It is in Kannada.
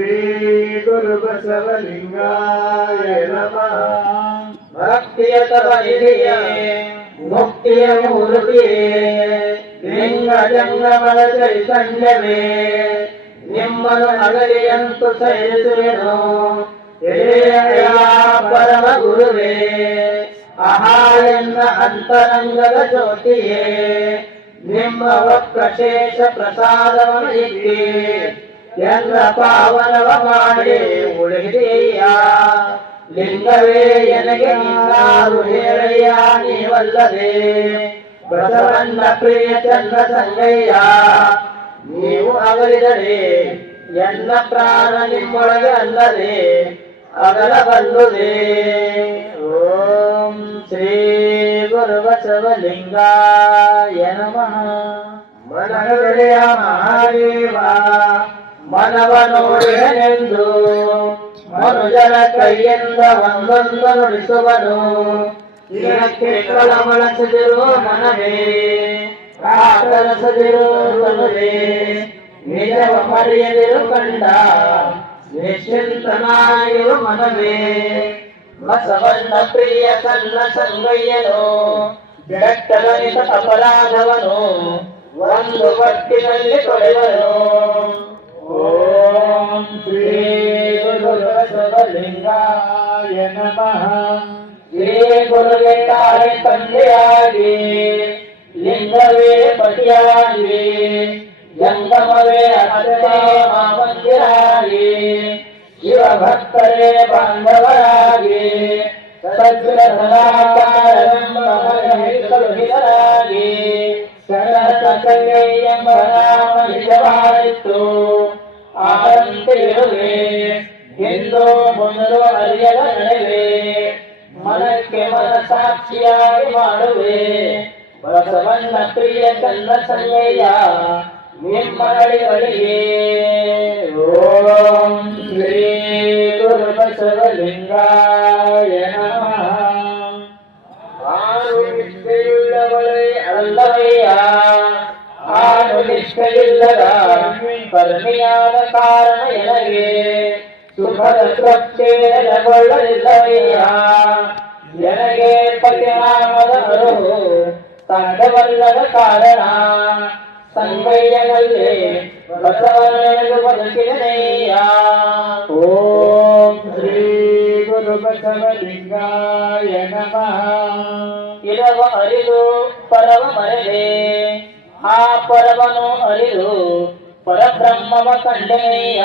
ಶ್ರೀ ಗುರು ಬಸವಲಿಂಗಾಯ ನಮಃ. ಭಕ್ತಿಯ ತಪನಿಧಿಯೇ ಮುಕ್ತಿಯ ಮೂರ್ತಿಯೇ ಲಿಂಗ ಜಂಗಮದ ಚೈತನ್ಯವೇ ನಿಮ್ಮನು ಅಗಲಿಯಂತು ಸಹಿಸುವೆನು ಎಳೆಯ ಪರಮ ಗುರುವೇ ಆಹಾ ಎನ್ನ ಅಂತರಂಗದ ಜ್ಯೋತಿಯೇ ನಿಮ್ಮ ವಕ್ರಶೇಷ ಪ್ರಸಾದವನ್ನು ಇಕ್ಕಿ ಎನ್ನ ಪಾವನವ ಮಾಡಿ ಉಳಿದೀಯ ಲಿಂಗವೇ ಎನಗೆ ನೀನಾರು ಹೇಳಯ್ಯ ನೀವಲ್ಲದೆ ಬಸವಣ್ಣ ಪ್ರಿಯ ಚಂದ ಸಂಗಯ್ಯ ನೀವು ಅಗಲಿದರೆ ಎನ್ನ ಪ್ರಾಣ ನಿಮ್ಮೊಳಗೆ ಅಲ್ಲದೆ ಅಗಲಬಲ್ಲುದೇ. ಓಂ ಶ್ರೀ ಗುರು ಬಸವಲಿಂಗಾಯ ನಮಃ. ಮನಗಳೆಯ ಮಹಾದೇವ ಮನವ ನೋಡಿದನೆಂದು ಮನುಜನ ಕೈಯಿಂದ ಒಂದೊಂದು ನುಡಿಸುವನು ಇದಕ್ಕೆ ಕಳವಳಿಸದಿರು ಮನವೇ ಕಾತರಿಸದಿರು ತನುವೇ ನಿಜವ ಮರೆಯದಿರು ಕಂಡ ನಿಶ್ಚಿಂತನಾಗಿರು ಮನವೇ ಬಸವಣ್ಣ ಪ್ರಿಯ ಸಣ್ಣ ಸಂಗಯ್ಯನು ಬೆಟ್ಟದನಿತ ಅಪರಾಧವನು ಒಂದು ಪಟ್ಟಿನಲ್ಲಿ ತೊಳೆದನು. ಓಂ ಶ್ರೀ ಗುರು ಬಸವಲಿಂಗಾಯ ನಮಃ. ಶ್ರೀ ಗುರುಗೆ ತಾಯಿ ತಂದೆಯಾಗಿ ಲಿಂಗವೇ ಪತಿಯಾಗಿ ಜಂಗಮವೇ ಅತ್ತೆ ಮಾವಂದಿರಾಗಿ ಶಿವಭಕ್ತರೇ ಬಾಂಧವರಾಗಿ ಸಜ್ಜನರಾಗಿ ಎಂಬ ನಾಮ ನಿಜವಾಯಿತು ಆರಂತೆ ಇರುವೆ ಎಂದು ಮುಂದು ಅರಿಯದ ನಡೆವೆ ಮನಕ್ಕೆ ಮನಸಾಕ್ಷಿಯಾಗಿ ಮಾಡುವೆ ಬಸವಣ್ಣ ಪ್ರಿಯ ಚಂದ ಸಂಗಯ್ಯ ನಿಮ್ಮ ನಡಿಗಳಿಗೆ. ಓಂ ಶ್ರೀ ಗುರು ಬಸವಲಿಂಗಾಯ ನಮಃ. ಆರು ನಿಷ್ಠೆಯುಳ್ಳವಳೇ ಅಲ್ಲವಯ್ಯ ಆರು ನಿಷ್ಠೆಯಿಲ್ಲದ ಕರ್ಮಿಯಾದ ಕಾರಣ ಎನಗೆ ಸುಖದ ತೃಪ್ತಿಗೊಳ್ಳಲಿಲ್ಲವಯ್ಯ ಎನಗೆ ಪತಿನಾಮದ ಅರುಹು ತಂಡವಲ್ಲದ ಕಾರಣ ಸಂಗಯ್ಯನಲ್ಲಿ ಬಸವನಿಗೆ ಬದುಕಿದನೆಯ. ಓಂ ಶ್ರೀ ಗುರು ಬಸವಲಿಂಗಾಯ ನಮಃ. ಇರವ ಅರಿದು ಪರವ ಮರೆದೆ ಆ ಪರವನು ಅರಿದು ಪರಬ್ರಹ್ಮವ ಕಂಡನೆಯ.